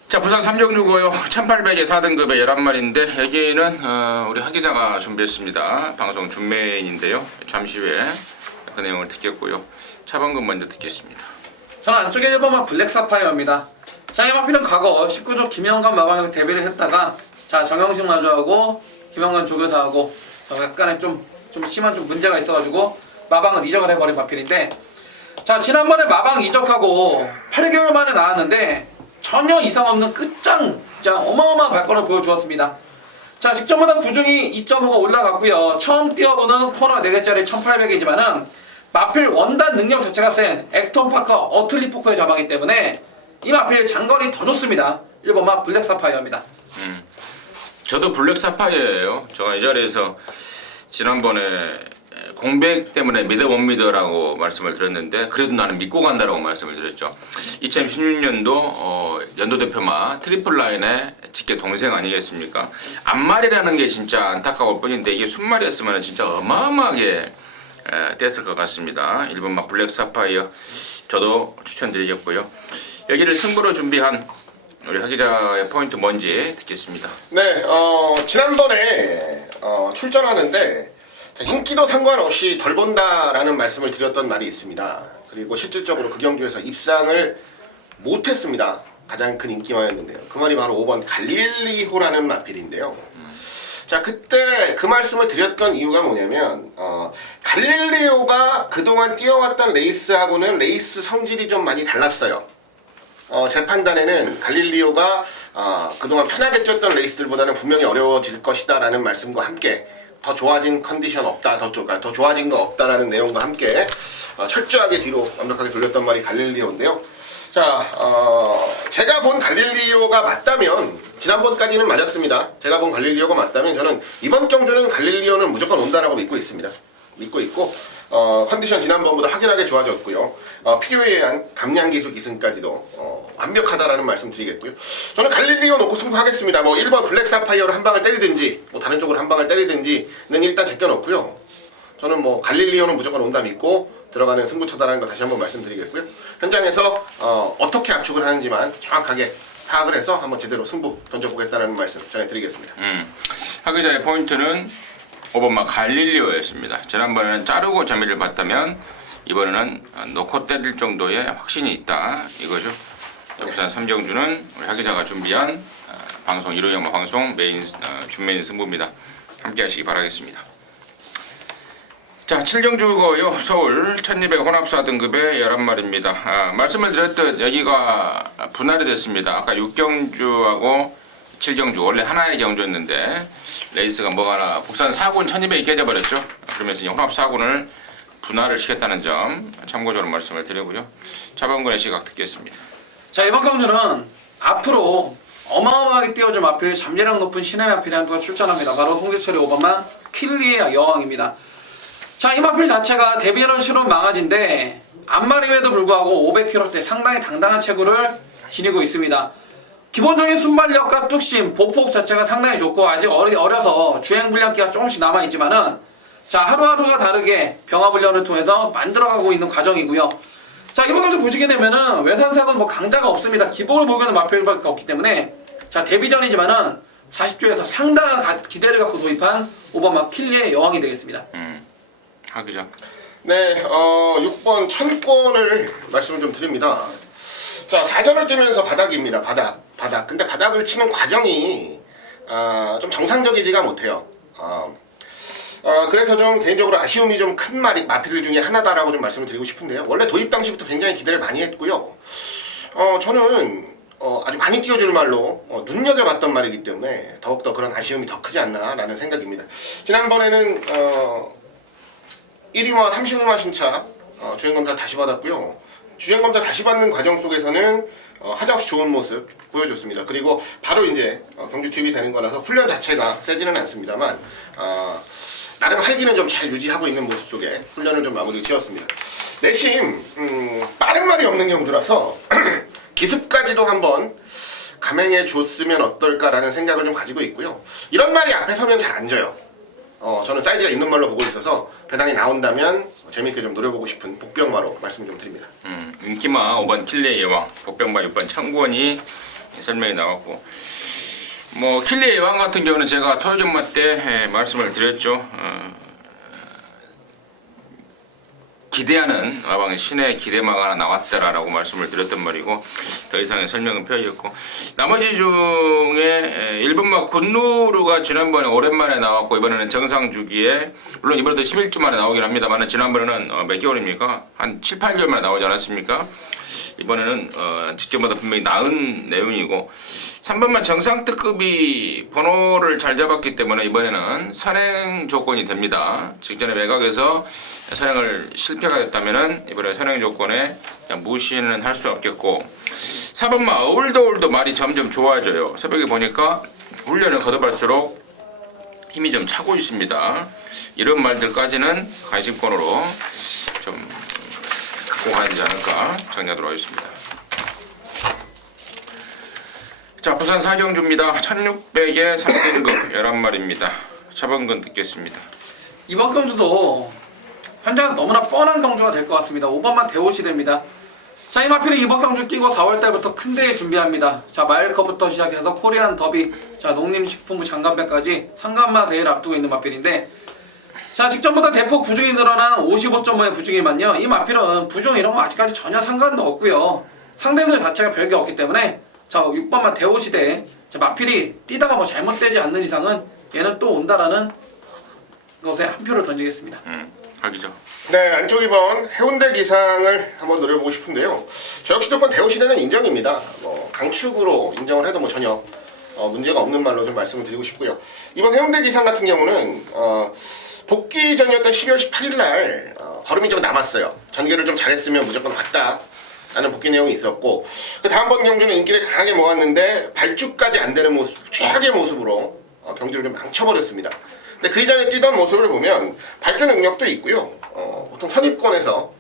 자, 부산 삼경주고요. 1800에 4등급의 11마리인데 여기는 우리 하기자가 준비했습니다. 방송 준메인인데요. 잠시 후에 그 내용을 듣겠고요. 차범근 먼저 듣겠습니다. 저는 안쪽에 1번만 블랙사파이어입니다. 자, 이 마필은 과거 19조 김영관 마방에서 데뷔를 했다가 자, 정영식 마주하고 김영관 조교사하고 약간의 좀 심한 문제가 있어가지고 마방을 이적을 해버린 마필인데 자, 지난번에 마방 이적하고 8개월 만에 나왔는데 전혀 이상 없는 끝장 진짜 어마어마한 발걸음을 보여주었습니다. 자, 직전보다 부중이 2.5가 올라갔고요. 처음 뛰어보는 코너 4개짜리 1800이지만은 마필 원단 능력 자체가 센 액톤 파커 어틀리 포커의 자마기 때문에 이 마필 장거리 더 좋습니다. 1번만 블랙 사파이어입니다. 저도 블랙 사파이어예요. 제가 이 자리에서 지난번에 공백 때문에 믿어 못 믿어라고 말씀을 드렸는데 그래도 나는 믿고 간다라고 말씀을 드렸죠. 2016년도 연도 대표마 트리플 라인의 직계 동생 아니겠습니까? 앞말이라는 게 진짜 안타까울 뿐인데 이게 순말이었으면 진짜 어마어마하게 뗐을 것 같습니다. 1번마 블랙 사파이어 저도 추천드리겠고요. 여기를 승부로 준비한 우리 하기자의 포인트 뭔지 듣겠습니다. 네, 지난번에 출전하는데 인기도 상관없이 덜 본다라는 말씀을 드렸던 말이 있습니다. 그리고 실질적으로 그 경주에서 입상을 못했습니다. 가장 큰 인기마였는데요. 그 말이 바로 5번 갈릴리호라는 마필인데요. 자, 그때 그 말씀을 드렸던 이유가 뭐냐면 갈릴리오가 그동안 뛰어왔던 레이스하고는 레이스 성질이 좀 많이 달랐어요. 제 판단에는 갈릴리오가 그동안 편하게 뛰었던 레이스들보다는 분명히 어려워질 것이다 라는 말씀과 함께 더 좋아진 컨디션 없다, 더 좋아진 거 없다라는 내용과 함께 철저하게 뒤로 완벽하게 돌렸던 말이 갈릴리오인데요. 자, 제가 본 갈릴리오가 맞다면 지난번까지는 맞았습니다. 제가 본 갈릴리오가 맞다면 저는 이번 경주는 갈릴리오는 무조건 온다라고 믿고 있습니다. 믿고 있고 컨디션 지난번보다 확연하게 좋아졌고요. 필요에 의한 감량 기술 기승까지도 완벽하다라는 말씀 드리겠고요. 저는 갈릴리오 놓고 승부하겠습니다. 뭐 1번 블랙 사파이어로 한 방을 때리든지 뭐 다른 쪽으로 한 방을 때리든지는 일단 제껴놓고요. 저는 뭐 갈릴리오는 무조건 온다 믿고 들어가는 승부처다라는 거 다시 한번 말씀드리겠고요. 현장에서 어떻게 압축을 하는지만 정확하게 파악을 해서 한번 제대로 승부 던져보겠다는 말씀 전해드리겠습니다. 하기자의 포인트는 5번마 갈릴리오였습니다. 지난번에는 자르고 재미를 봤다면 이번에는 놓고 때릴 정도의 확신이 있다 이거죠. 부산 삼경주는 우리 하기자가 준비한 방송 1호 영화 방송 메인 준메인 승부입니다. 함께 하시기 바라겠습니다. 자, 7경주고요. 서울 1200 혼합사 등급의 11마리입니다. 말씀을 드렸듯 여기가 분할이 됐습니다. 아까 6경주하고 7경주 원래 하나의 경주였는데 레이스가 뭐가 하나 국산 4군 1200이 깨져버렸죠. 그러면서 혼합 4군을 분할을 시켰다는 점 참고적으로 말씀을 드리고요. 차범근의 시각 듣겠습니다. 자, 이번 경주는 앞으로 어마어마하게 띄워줄 마필, 잠재력 높은 신의 마필이 한두가 출전합니다. 바로 홍재철의 5번만 킬리의 여왕입니다. 자, 이 마필 자체가 데뷔하는 실온 망아지인데 앞마림에도 불구하고 500kg대 상당히 당당한 체구를 지니고 있습니다. 기본적인 순발력과 뚝심, 보폭 자체가 상당히 좋고 아직 어려서 주행 분량기가 조금씩 남아있지만은 자, 하루하루가 다르게 병합훈련을 통해서 만들어가고 있는 과정이고요. 자, 이번 경주 보시게 되면은 외산상은 뭐 강자가 없습니다. 기복을 보이는 마필밖에 없기 때문에 자, 데뷔전이지만은 40조에서 상당한 기대를 갖고 도입한 5번마 킬리의 여왕이 되겠습니다. 하기자. 네, 6번 천권을 말씀을 좀 드립니다. 자, 4전을 뛰면서 바닥입니다. 바닥. 근데 바닥을 치는 과정이 좀 정상적이지가 못해요. 그래서 좀 개인적으로 아쉬움이 좀 큰 마필 중에 하나다라고 좀 말씀을 드리고 싶은데요. 원래 도입 당시부터 굉장히 기대를 많이 했고요. 저는 아주 많이 띄워줄 말로 눈여겨봤던 말이기 때문에 더욱더 그런 아쉬움이 더 크지 않나라는 생각입니다. 지난번에는 1위와 30위만 신차 주행검사 다시 받았고요. 주행검사 다시 받는 과정 속에서는 하자없이 좋은 모습 보여줬습니다. 그리고 바로 이제 경주 투입이 되는 거라서 훈련 자체가 세지는 않습니다만 나름 활기는 좀 잘 유지하고 있는 모습 속에 훈련을 좀 마무리 지었습니다. 내심 빠른 말이 없는 경주라서 기습까지도 한번 감행해 줬으면 어떨까라는 생각을 좀 가지고 있고요. 이런 말이 앞에 서면 잘 안 져요. 저는 사이즈가 있는 말로 보고 있어서 배당이 나온다면 재밌게 좀 노려보고 싶은 복병마로 말씀 좀 드립니다. 인기마 5번 킬리의 여왕, 복병마 6번 창권이 설명이 나왔고 뭐 킬리의 여왕 같은 경우는 제가 토요전마 때 말씀을 드렸죠. 기대하는 마방 신의 기대마가 하나 나왔다라고 말씀을 드렸단 말이고 더 이상의 설명은 필요했고 나머지 중에 1번마 굿누르가 지난번에 오랜만에 나왔고 이번에는 정상 주기에 물론 이번에도 11주 만에 나오긴 합니다만 지난번에는 몇 개월입니까? 한 7, 8개월 만에 나오지 않았습니까? 이번에는 직전보다 분명히 나은 내용이고 3번만 정상 특급이 번호를 잘 잡았기 때문에 이번에는 선행 조건이 됩니다. 직전에 매각에서 선행을 실패가 됐다면은 이번에 선행 조건에 그냥 무시는 할 수 없겠고 4번만 어울더울도 말이 점점 좋아져요. 새벽에 보니까 훈련을 거듭할수록 힘이 좀 차고 있습니다. 이런 말들까지는 관심권으로 좀 갖고 가야 되지 않을까 정리하도록 하겠습니다. 자, 부산 사경주입니다. 1600에 3등급 11마리입니다. 차범근 듣겠습니다. 이번 경주도 현장은 너무나 뻔한 경주가 될 것 같습니다. 5번만 대옷이 됩니다. 자, 이 마필은 이번 경주 뛰고 4월달부터 큰 대회 준비합니다. 자, 마일컵부터 시작해서 코리안 더비, 자, 농림식품부 장관배까지 상간마 대회를 앞두고 있는 마필인데 자, 직전보다 대폭 부중이 늘어난 55.5의 부중이만요. 이 마필은 부중 이런 거 아직까지 전혀 상관도 없고요. 상대들 자체가 별게 없기 때문에 자, 6번만 대오시대 마필이 뛰다가 뭐 잘못되지 않는 이상은 얘는 또 온다라는 것에 한 표를 던지겠습니다. 하기죠. 네, 안쪽 2번 해운대 기상을 한번 노려보고 싶은데요. 저 역시 또한 대우시대는 인정입니다. 강축으로 인정을 해도 뭐 전혀 문제가 없는 말로 좀 말씀을 드리고 싶고요. 이번 해운대 기상 같은 경우는 복귀 전이었던 12월 18일 날 걸음이 좀 남았어요. 전개를 좀 잘했으면 무조건 왔다 라는 복귀 내용이 있었고 그 다음번 경주는 인기를 강하게 모았는데 발주까지 안 되는 모습, 최악의 모습으로 경주를 좀 망쳐버렸습니다. 근데 그 이전에 뛰던 모습을 보면 발주 능력도 있고요. 보통 선입권에서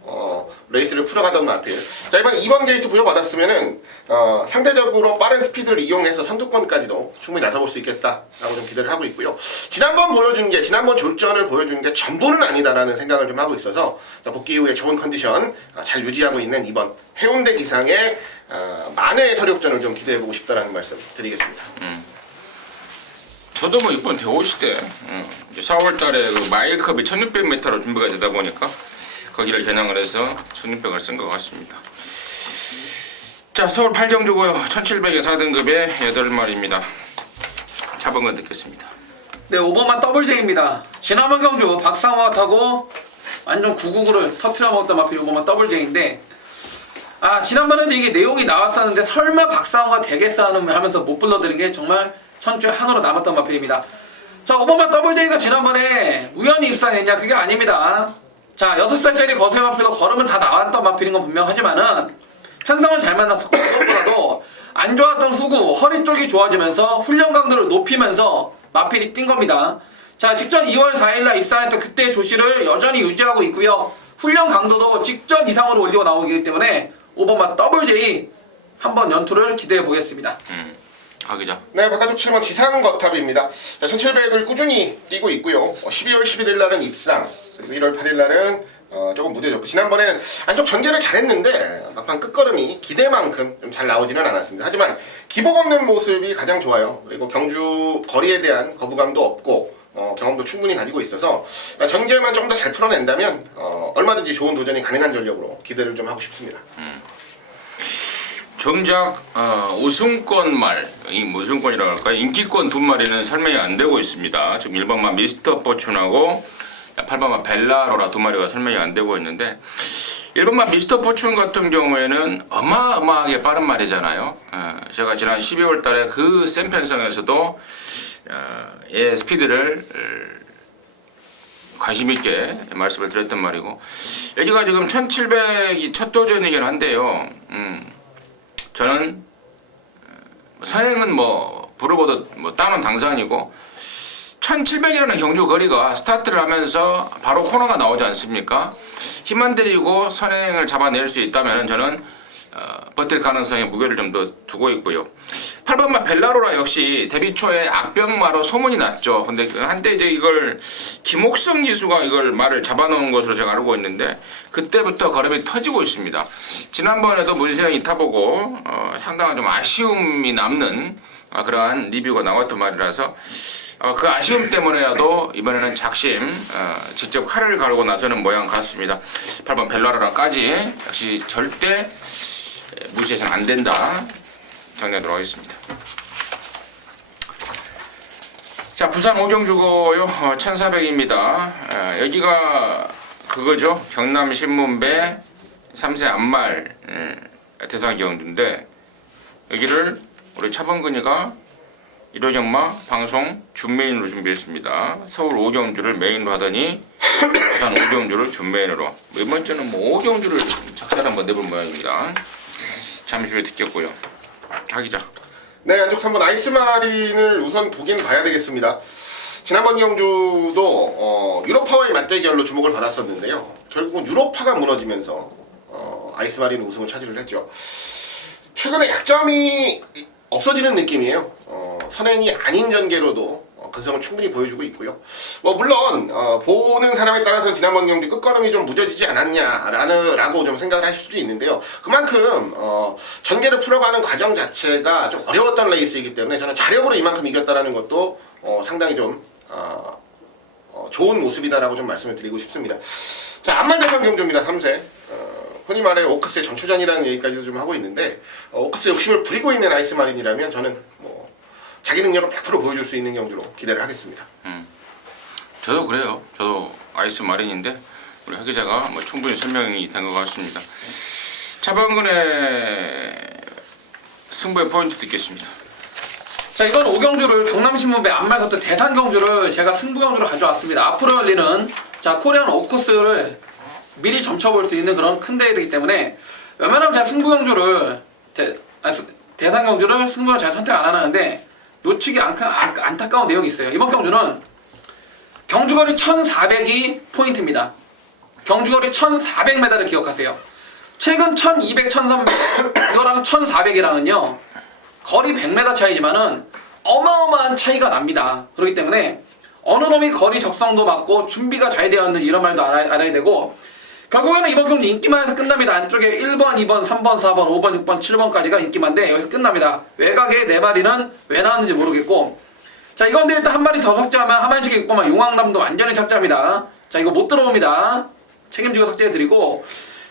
레이스를 풀어가던 마필. 자, 이번 2번 게이트 부여받았으면은 상대적으로 빠른 스피드를 이용해서 선두권까지도 충분히 나서볼 수 있겠다라고 좀 기대를 하고 있고요. 지난번 졸전을 보여준 게 전부는 아니다라는 생각을 좀 하고 있어서 복귀 이후에 좋은 컨디션 잘 유지하고 있는 이번 해운대 기상의 만회의 서력전을 좀 기대해보고 싶다라는 말씀 드리겠습니다. 저도 뭐 이번 대호시 때 이제 4월달에 그 마일컵이 1600m로 준비가 되다 보니까 거기를 겨냥을 해서 1600을 쓴 것 같습니다. 자, 서울 8경주고요. 1700의 4등급의 8마리입니다. 잡은 건 듣겠습니다. 네, 5번만 더블제입니다. 지난번 경주 박상호가 타고 완전 999를 터트려 먹었던 마필 5번만 더블제인데, 지난번에도 이게 내용이 나왔었는데 설마 박상호가 되겠어 하면서 못 불러드린 게 정말 천추의 한으로 남았던 마필입니다. 자, 5번만 더블제이가 지난번에 우연히 입상했냐? 그게 아닙니다. 자, 6살짜리 거세 마필로 걸으면 다 나왔던 마필인 건 분명하지만은 편성은 잘 만났었고, 그것보다도 안 좋았던 후구, 허리 쪽이 좋아지면서 훈련 강도를 높이면서 마필이 뛴 겁니다. 자, 직전 2월 4일날 입상했던 그때의 조시를 여전히 유지하고 있고요. 훈련 강도도 직전 이상으로 올리고 나오기 때문에 5번마 더블제이 한번 연투를 기대해 보겠습니다. 하기자. 네, 바깥쪽 7번 지상거탑입니다. 1700을 꾸준히 뛰고 있고요. 12월 11일 날은 입상, 그리고 1월 8일 날은 조금 무뎌졌고, 지난번에는 안쪽 전개를 잘했는데 막판 끝걸음이 기대만큼 좀 잘 나오지는 않았습니다. 하지만 기복 없는 모습이 가장 좋아요. 그리고 경주 거리에 대한 거부감도 없고 경험도 충분히 가지고 있어서 전개만 조금 더 잘 풀어낸다면 얼마든지 좋은 도전이 가능한 전력으로 기대를 좀 하고 싶습니다. 정작 우승권 우승권이라고 할까요? 인기권 2마리는 설명이 안 되고 있습니다. 지금 1번만 미스터 포춘하고 8번만 벨라로라 2마리가 설명이 안 되고 있는데, 1번만 미스터 포춘 같은 경우에는 어마어마하게 빠른 말이잖아요. 제가 지난 12월 달에 그 센 편성에서도 얘 스피드를 관심 있게 말씀을 드렸던 말이고, 여기가 지금 1700이 첫 도전이긴 한데요. 저는 선행은 부르고도 땀은 당상이고, 1700이라는 경주 거리가 스타트를 하면서 바로 코너가 나오지 않습니까? 힘만 들이고 선행을 잡아낼 수 있다면 저는 버틸 가능성에 무게를 좀 더 두고 있고요. 8번마 벨라로라 역시 데뷔 초에 악병마로 소문이 났죠. 근데 한때 이제 이걸 김옥성 기수가 이걸 말을 잡아놓은 것으로 제가 알고 있는데, 그때부터 걸음이 터지고 있습니다. 지난번에도 문세영이 타보고 상당한 좀 아쉬움이 남는 그러한 리뷰가 나왔던 말이라서 그 아쉬움 때문에라도 이번에는 작심 직접 칼을 가르고 나서는 모양 같습니다. 8번 벨라로라까지 역시 절대 무시해서는 안 된다 정리하도록 하겠습니다. 자, 부산 오경주고요. 1400입니다. 여기가 그거죠. 경남 신문배 3세 안말 대상 경주인데, 여기를 우리 차범근이가 1호 경마 방송 준메인으로 준비했습니다. 서울 오경주를 메인으로 하더니 부산 오경주를 준메인으로, 이번 주는 오경주를 작사를 한번 내본 모양입니다. 잠시 후에 듣겠고요. 하기자. 네, 안쪽 3번 아이스마린을 우선 보긴 봐야 되겠습니다. 지난번 경주도 유로파와의 맞대결로 주목을 받았었는데요. 결국은 유로파가 무너지면서 아이스마린 우승을 차지를 했죠. 최근에 약점이 없어지는 느낌이에요. 선행이 아닌 전개로도 근성을 충분히 보여주고 있고요. 물론 보는 사람에 따라서는 지난번 경주 끝걸음이 좀 무뎌지지 않았냐라고 좀 생각을 하실 수도 있는데요. 그만큼 전개를 풀어가는 과정 자체가 좀 어려웠던 레이스이기 때문에 저는 자력으로 이만큼 이겼다라는 것도 상당히 좀 좋은 모습이다라고 좀 말씀을 드리고 싶습니다. 자, 안말대상 경주입니다. 3세. 흔히 말해 오크스의 전초전이라는 얘기까지도 좀 하고 있는데, 오크스 욕심을 부리고 있는 아이스마린이라면 저는 자기 능력을 100% 보여줄 수 있는 경주로 기대를 하겠습니다. 저도 그래요. 저도 아이스마린인데 우리 하 기자가 충분히 설명이 된 것 같습니다. 차범근의 승부의 포인트 듣겠습니다. 자, 이번 오경주를 경남신문배 안말 것도 대상 경주를 제가 승부 경주로 가져왔습니다. 앞으로 열리는 코리안 오코스를 미리 점쳐볼 수 있는 그런 큰 대회이기 때문에 웬만하면 제가 승부 경주를 대상 경주를 승부를 잘 선택 안 하는데, 놓치기 안타까운 내용이 있어요. 이번 경주는 경주거리 1400이 포인트입니다. 경주거리 1400m를 기억하세요. 최근 1200, 1300 이거랑 1400이랑은요 거리 100m 차이지만은 어마어마한 차이가 납니다. 그렇기 때문에 어느 놈이 거리 적성도 맞고 준비가 잘 되었는지 이런 말도 알아야 되고, 결국에는 이번 경기 인기만 해서 끝납니다. 안쪽에 1번, 2번, 3번, 4번, 5번, 6번, 7번까지가 인기만데 여기서 끝납니다. 외곽에 4마리는 왜 나왔는지 모르겠고, 자 이건데 일단 한 마리 더 삭제하면 하만식의 6번만 용왕담도 완전히 삭제합니다. 자 이거 못 들어옵니다. 책임지고 삭제해드리고,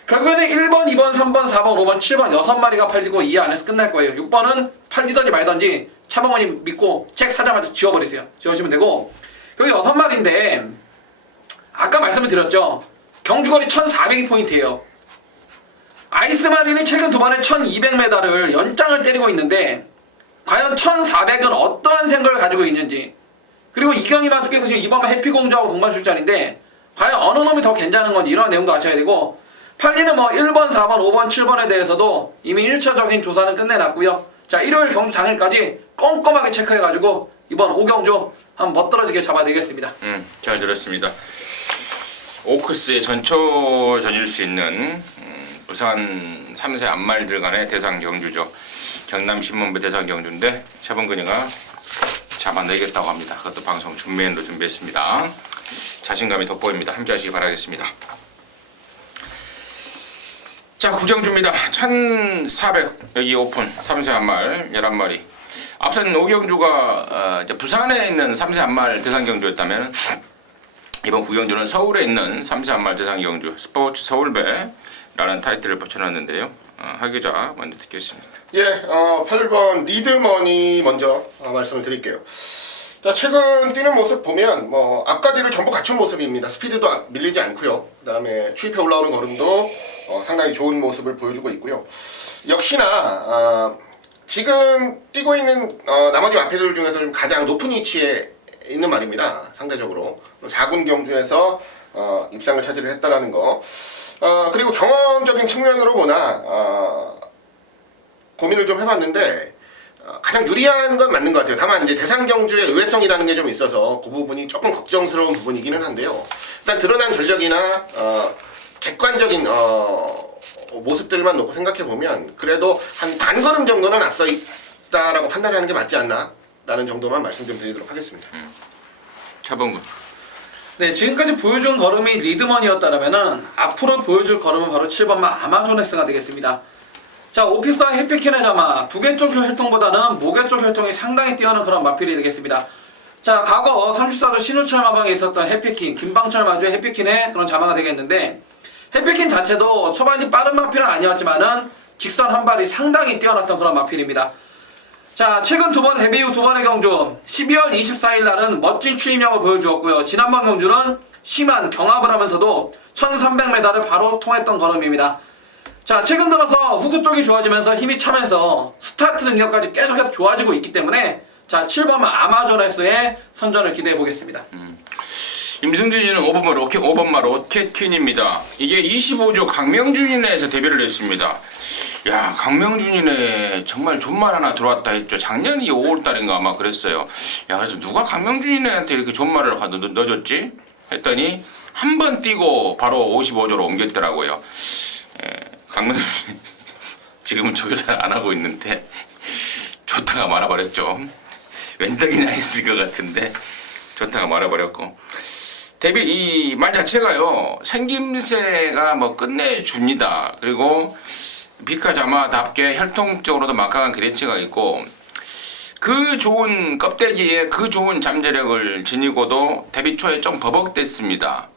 결국에는 1번, 2번, 3번, 4번, 5번, 7번 6마리가 팔리고 이 안에서 끝날 거예요. 6번은 팔리던지 말던지 차범원이 믿고 책 사자마자 지워버리세요. 지워주시면 되고, 여기 6마리인데 아까 말씀을 드렸죠. 경주거리 1400이 포인트예요. 아이스마린이 최근 두 번에 1200m를 연장을 때리고 있는데 과연 1400은 어떠한 생각을 가지고 있는지, 그리고 이경희 마주께서 지금 이번만 해피공주하고 동반 출전인데 과연 어느 놈이 더 괜찮은 건지 이런 내용도 아셔야 되고, 팔리는 뭐 1번, 4번, 5번, 7번에 대해서도 이미 1차적인 조사는 끝내놨고요. 자 일요일 경주 당일까지 꼼꼼하게 체크해가지고 이번 5경주 한번 멋들어지게 잡아야 되겠습니다. 잘 들었습니다. 오크스의 전초전일 수 있는 부산 3세 안말들 간의 대상 경주죠. 경남신문부 대상 경주인데 차범근이가 잡아내겠다고 합니다. 그것도 방송 준비엔도 준비했습니다. 자신감이 돋보입니다. 함께 하시기 바라겠습니다. 자, 구경주입니다. 1400 여기 오픈 3세 안말 11마리. 앞선 오경주가 부산에 있는 3세 안말 대상 경주였다면 이번 구경주는 서울에 있는 3세 안말 대상 경주 스포츠 서울배라는 타이틀을 붙여놨는데요. 하 기자 먼저 듣겠습니다. 예, 8번 리드머니 먼저 말씀을 드릴게요. 자, 최근 뛰는 모습 보면 뭐 앞과 뒤를 전부 갖춘 모습입니다. 스피드도 밀리지 않고요. 그다음에 추입해 올라오는 걸음도 상당히 좋은 모습을 보여주고 있고요. 역시나 지금 뛰고 있는 나머지 마패들 중에서 좀 가장 높은 위치에 있는 말입니다. 상대적으로 4군 경주에서 입상을 차지를 했다라는 거. 그리고 경험적인 측면으로 보나 고민을 좀 해봤는데 가장 유리한 건 맞는 것 같아요. 다만 이제 대상 경주의 의외성이라는 게 좀 있어서 그 부분이 조금 걱정스러운 부분이기는 한데요. 일단 드러난 전력이나 객관적인 모습들만 놓고 생각해 보면 그래도 한 반걸음 정도는 앞서 있다라고 판단하는 게 맞지 않나라는 정도만 말씀 좀 드리도록 하겠습니다. 차범근. 네, 지금까지 보여준 걸음이 리드먼이었다면은 앞으로 보여줄 걸음은 바로 7번만 아마존엑스가 되겠습니다. 자, 오피스와 해피킨의 자마 부계 쪽 혈통보다는 목계 쪽 혈통이 상당히 뛰어난 그런 마필이 되겠습니다. 자, 과거 34조 신우철 마방에 있었던 해피킨, 김방철 마주의 해피킨의 그런 자마가 되겠는데, 해피킨 자체도 초반이 빠른 마필은 아니었지만은 직선 한 발이 상당히 뛰어났던 그런 마필입니다. 자, 최근 두 번 데뷔 후 두 번의 경주 12월 24일 날은 멋진 추임력을 보여주었고요. 지난번 경주는 심한 경합을 하면서도 1300m를 바로 통했던 걸음입니다. 자, 최근 들어서 후구 쪽이 좋아지면서 힘이 차면서 스타트 능력까지 계속해서 좋아지고 있기 때문에 자, 7번 아마존에스의 선전을 기대해 보겠습니다. 임승준이는 5번마 로켓퀸입니다. 이게 25조 강명준이네에서 데뷔를 했습니다. 야, 강명준이네 정말 존말 하나 들어왔다 했죠. 작년 5월달인가 아마 그랬어요. 야, 그래서 누가 강명준이네한테 이렇게 존말을 넣어줬지? 했더니 한 번 뛰고 바로 55조로 옮겼더라고요. 강명준 지금은 조교사를 안 하고 있는데 좋다가 말아버렸죠. 웬떡이나 했을 것 같은데 좋다가 말아버렸고, 데뷔 이 말 자체가요 생김새가 뭐 끝내줍니다. 그리고 비카자마답게 혈통적으로도 막강한 그레치가 있고 그 좋은 껍데기에 그 좋은 잠재력을 지니고도 데뷔 초에 좀 버벅댔습니다.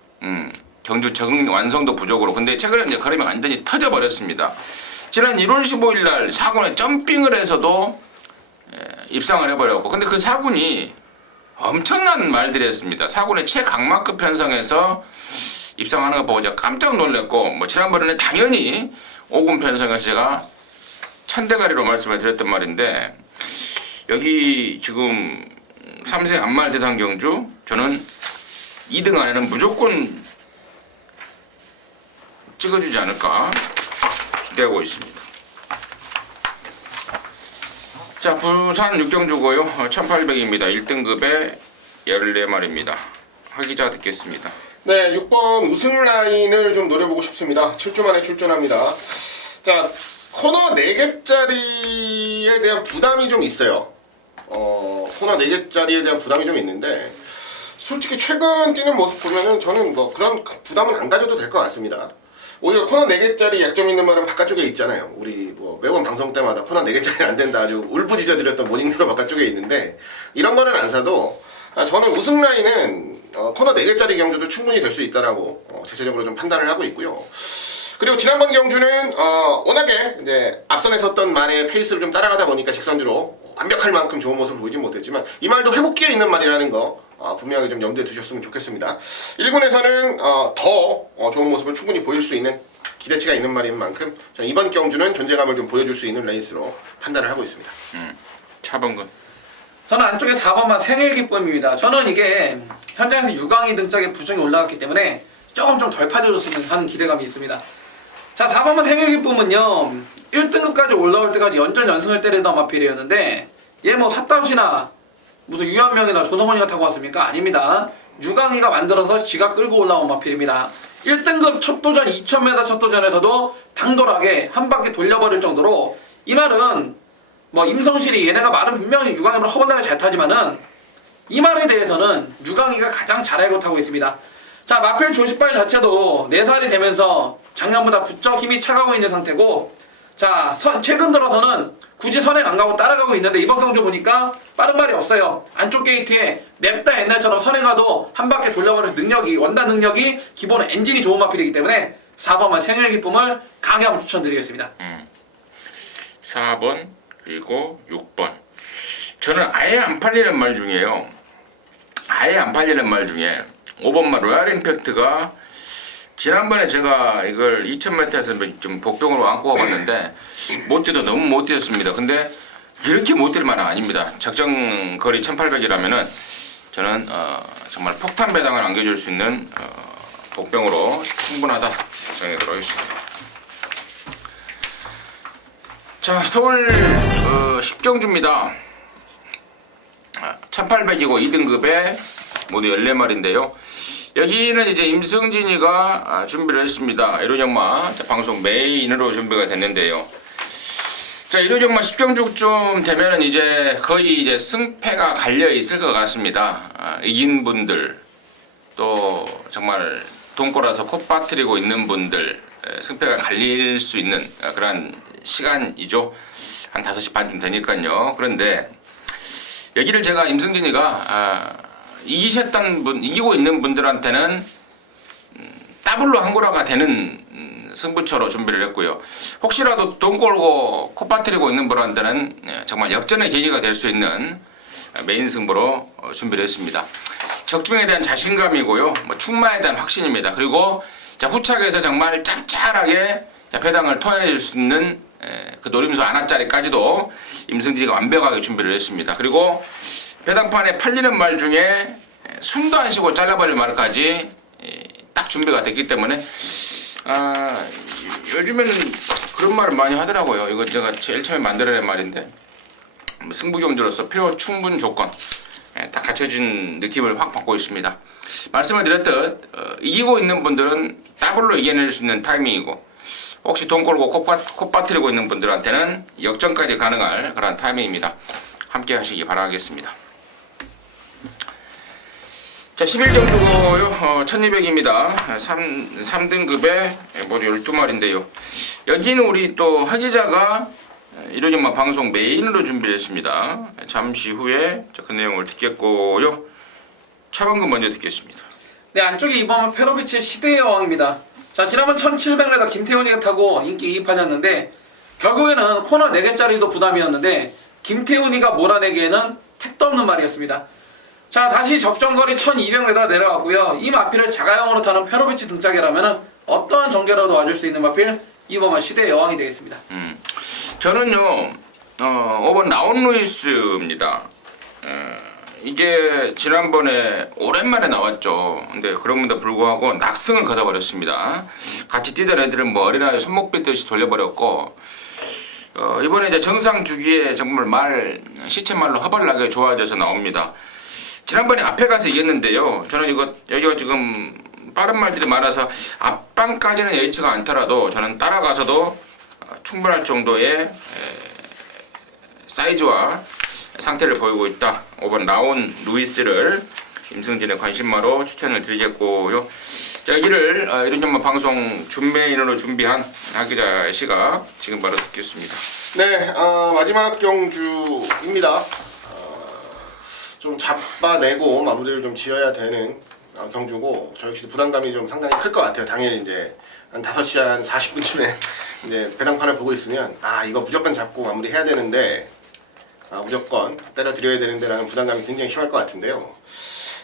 경주 적응 완성도 부족으로. 근데 최근에 이제 걸음이 완전히 터져버렸습니다. 지난 1월 15일 날 4군에 점핑을 해서도 입상을 해버렸고, 근데 그 4군이 엄청난 말들이 했습니다. 4군의 최강마급 편성에서 입상하는 거 보고 제가 깜짝 놀랐고, 뭐 지난번에는 당연히 5군 편성에서 제가 천대가리로 말씀을 드렸던 말인데, 여기 지금 3세 안말 대상 경주 저는 2등 안에는 무조건 찍어주지 않을까 기대하고 있습니다. 자, 부산 6경주고요. 1800입니다. 1등급에 14마리입니다. 하기자 듣겠습니다. 네, 6번 우승 라인을 좀 노려보고 싶습니다. 7주 만에 출전합니다. 자, 코너 4개짜리에 대한 부담이 좀 있어요. 코너 4개짜리에 대한 부담이 좀 있는데, 솔직히 최근 뛰는 모습 보면은 저는 뭐 그런 부담은 안 가져도 될 것 같습니다. 오히려 코너 4개짜리 약점 있는 말은 바깥쪽에 있잖아요. 우리 뭐 매번 방송 때마다 코너 4개짜리 안 된다 아주 울부짖어드렸던 모닝유로 바깥쪽에 있는데, 이런 거는 안 사도 저는 우승 라인은 코너 4개짜리 경주도 충분히 될 수 있다라고 대체적으로 좀 판단을 하고 있고요. 그리고 지난번 경주는 워낙에 이제 앞선에 섰던 말의 페이스를 좀 따라가다 보니까 직선주로 완벽할 만큼 좋은 모습을 보이진 못했지만, 이 말도 회복기에 있는 말이라는 거 분명히 좀 염두에 두셨으면 좋겠습니다. 1군에서는 더 좋은 모습을 충분히 보일 수 있는 기대치가 있는 말인 만큼 저는 이번 경주는 존재감을 좀 보여줄 수 있는 레이스로 판단을 하고 있습니다. 차범근. 저는 안쪽에 4번만 생일 기쁨입니다. 저는 이게 현장에서 유광희 등짝에 부중이 올라갔기 때문에 조금 좀 덜 파져줬으면 하는 기대감이 있습니다. 자, 4번만 생일 기쁨은요, 1등급까지 올라올 때까지 연전 연승을 때리던 마필이었는데, 얘 뭐 삿다우시나 무슨 유한명이나 조성원이가 타고 왔습니까? 아닙니다. 유광희가 만들어서 지가 끌고 올라온 마필입니다. 1등급 첫 도전 2000m 첫 도전에서도 당돌하게 한 바퀴 돌려버릴 정도로, 이 말은 뭐 임성실이 얘네가 말은 분명히 유광희보다 허벌나게 잘 타지만은 이 말에 대해서는 유광희가 가장 잘 알고 타고 있습니다. 자, 마필 조식발 자체도 4살이 되면서 작년보다 부쩍 힘이 차가고 있는 상태고, 자, 최근 들어서는 굳이 선행 안 가고 따라가고 있는데, 이번 경주 보니까 빠른 발이 없어요. 안쪽 게이트에 냅다 옛날처럼 선행가도 한 바퀴 돌려버릴 능력이, 원단 능력이 기본 엔진이 좋은 마필이기 때문에 4번만 생일 기쁨을 강하게 한번 추천드리겠습니다. 4번 그리고 6번. 저는 아예 안 팔리는 말 중에요. 아예 안 팔리는 말 중에 5번만 로얄 임팩트가, 지난번에 제가 이걸 2000m에서 좀 복병으로 안고 가봤는데 못 뛰도 너무 못 뛰었습니다. 근데 이렇게 못 뛸 만은 아닙니다. 적정 거리 1800이라면은 저는 정말 폭탄 배당을 안겨줄 수 있는 복병으로 충분하다 정해도록 하겠습니다. 자, 서울 10경주입니다. 1800이고 2등급에 모두 14마리인데요. 여기는 이제 임승진이가 준비를 했습니다. 1호전마 방송 메인으로 준비가 됐는데요. 자, 1호전마 10경주쯤 되면은 이제 거의 이제 승패가 갈려 있을 것 같습니다. 이긴 분들, 또 정말 돈꼬라서 콧 빠뜨리고 있는 분들, 승패가 갈릴 수 있는 그런 시간이죠. 한 5시 반쯤 되니까요. 그런데 여기를 제가 임승진이가 이기고 있는 분들한테는 더블로 한고라가 되는 승부처로 준비를 했고요. 혹시라도 돈 걸고 코 빠뜨리고 있는 분한테는 정말 역전의 계기가 될 수 있는 메인 승부로 준비를 했습니다. 적중에 대한 자신감이고요. 충마에 대한 확신입니다. 그리고 후착에서 정말 짭짤하게 배당을 토해낼 수 있는 그 노림수 안하짜리까지도 임승진이가 완벽하게 준비를 했습니다. 그리고 배당판에 팔리는 말 중에 숨도 안 쉬고 잘라버릴 말까지 딱 준비가 됐기 때문에 요즘에는 그런 말을 많이 하더라고요. 이거 제가 제일 처음에 만들어낸 말인데, 승부경주로서 필요 충분 조건 딱 갖춰진 느낌을 확 받고 있습니다. 말씀을 드렸듯 이기고 있는 분들은 더블로 이겨낼 수 있는 타이밍이고, 혹시 돈 걸고 코 빠뜨리고 있는 분들한테는 역전까지 가능할 그런 타이밍입니다. 함께 하시기 바라겠습니다. 자, 11경주고요. 1200입니다. 3등급에 모두 12마리인데요. 여기는 우리 또 하기자가 이러지마 방송 메인으로 준비를 했습니다. 잠시 후에 그 내용을 듣겠고요. 차범근 먼저 듣겠습니다. 네, 안쪽에 이번은 페로비치의 시대의 여왕입니다. 자, 지난번 1700m 김태훈이가 타고 인기 이입하셨는데, 결국에는 코너 4개짜리도 부담이었는데 김태훈이가 몰아내기에는 택도 없는 말이었습니다. 자, 다시 적정거리 1200m 내려왔고요. 이 마필을 자가용으로 타는 페로비치 등짝이라면 어떠한 전개라도 와줄 수 있는 마필, 이번만 시대의 여왕이 되겠습니다. 저는요 5번 나온 루이스입니다. 이게 지난번에 오랜만에 나왔죠. 근데 그럼에도 불구하고 낙승을 거둬버렸습니다. 같이 뛰던 애들은 뭐 어린아이 손목 빗듯이 돌려버렸고, 이번에 이제 정상 주기에 정말 시체말로 허벌나게 좋아져서 나옵니다. 지난번에 앞에 가서 이겼는데요. 저는 여기가 지금 빠른 말들이 많아서 앞방까지는 여의치가 않더라도 저는 따라가서도 충분할 정도의 사이즈와 상태를 보이고 있다. 5번 라온 루이스를 임승진의 관심마로 추천을 드리겠고요. 자, 여기를 이런 점만 방송 준메인으로 준비한 하기자의 시각 지금 바로 듣겠습니다. 네, 마지막 경주입니다. 좀 잡아내고 마무리를 좀 지어야 되는 경주고 저 역시도 부담감이 좀 상당히 클 것 같아요. 당연히 이제 한 5시 한 40분쯤에 이제 배당판을 보고 있으면 이거 무조건 잡고 마무리해야 되는데 무조건 때려드려야 되는데 라는 부담감이 굉장히 심할 것 같은데요.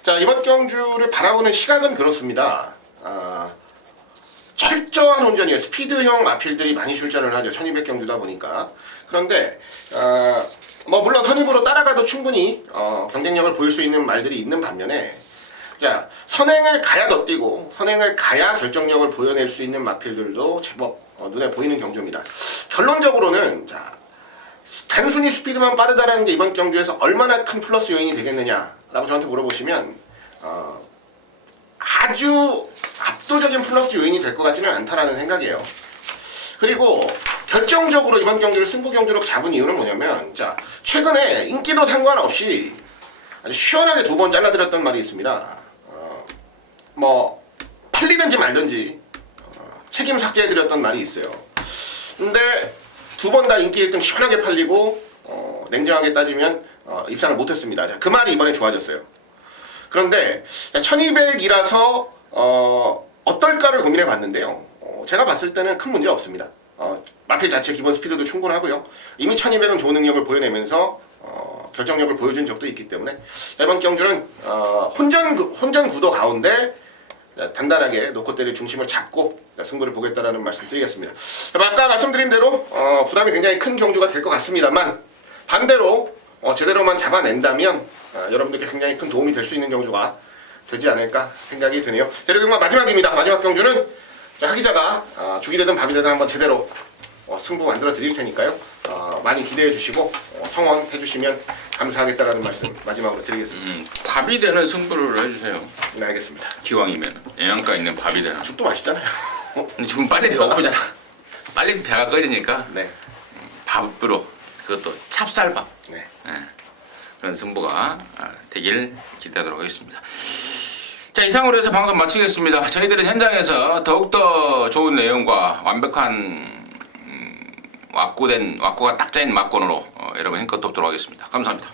자, 이번 경주를 바라보는 시각은 그렇습니다. 철저한 혼전이에요. 스피드형 마필들이 많이 출전을 하죠. 1200 경주다 보니까. 그런데 뭐 물론 선입으로 따라가도 충분히 경쟁력을 보일 수 있는 말들이 있는 반면에 자, 선행을 가야 더 뛰고 선행을 가야 결정력을 보여낼 수 있는 마필들도 제법 눈에 보이는 경주입니다. 결론적으로는 자, 단순히 스피드만 빠르다라는 게 이번 경주에서 얼마나 큰 플러스 요인이 되겠느냐라고 저한테 물어보시면 아주 압도적인 플러스 요인이 될 것 같지는 않다라는 생각이에요. 그리고 결정적으로 이번 경주를 승부 경주로 잡은 이유는 뭐냐면 자, 최근에 인기도 상관없이 아주 시원하게 2번 잘라드렸던 말이 있습니다. 뭐 팔리든지 말든지 책임 삭제해드렸던 말이 있어요. 근데 2번 다 인기 1등 시원하게 팔리고 냉정하게 따지면 입상을 못했습니다. 자, 그 말이 이번에 좋아졌어요. 그런데 1200이라서 어떨까를 고민해 봤는데요. 제가 봤을 때는 큰 문제 없습니다. 마필 자체 기본 스피드도 충분하고요. 이미 1200은 좋은 능력을 보여내면서 결정력을 보여준 적도 있기 때문에 이번 경주는 혼전 구도 가운데 단단하게 놓고 때릴 중심을 잡고 승부를 보겠다라는 말씀 드리겠습니다. 아까 말씀드린 대로 부담이 굉장히 큰 경주가 될 것 같습니다만 반대로 제대로만 잡아낸다면 여러분들께 굉장히 큰 도움이 될 수 있는 경주가 되지 않을까 생각이 드네요. 대륙경마 마지막입니다. 마지막 경주는 하기자가 죽이 되든 밥이 되든 한번 제대로 승부 만들어 드릴 테니까요. 많이 기대해 주시고 성원해 주시면 감사하겠다라는 말씀 마지막으로 드리겠습니다. 밥이 되는 승부를 해주세요. 네, 알겠습니다. 기왕이면 영양가 있는 밥이 되는. 죽도 맛있잖아요. 근데 지금 빨리 배고프잖아. 빨리 배가 꺼지니까 네. 밥으로 그것도 찹쌀밥. 네. 그런 승부가 되길 기대하도록 하겠습니다. 자, 이상으로 해서 방송 마치겠습니다. 저희들은 현장에서 더욱더 좋은 내용과 완벽한 왁구가 딱 짜인 막권으로 여러분 힘껏 돕도록 하겠습니다. 감사합니다.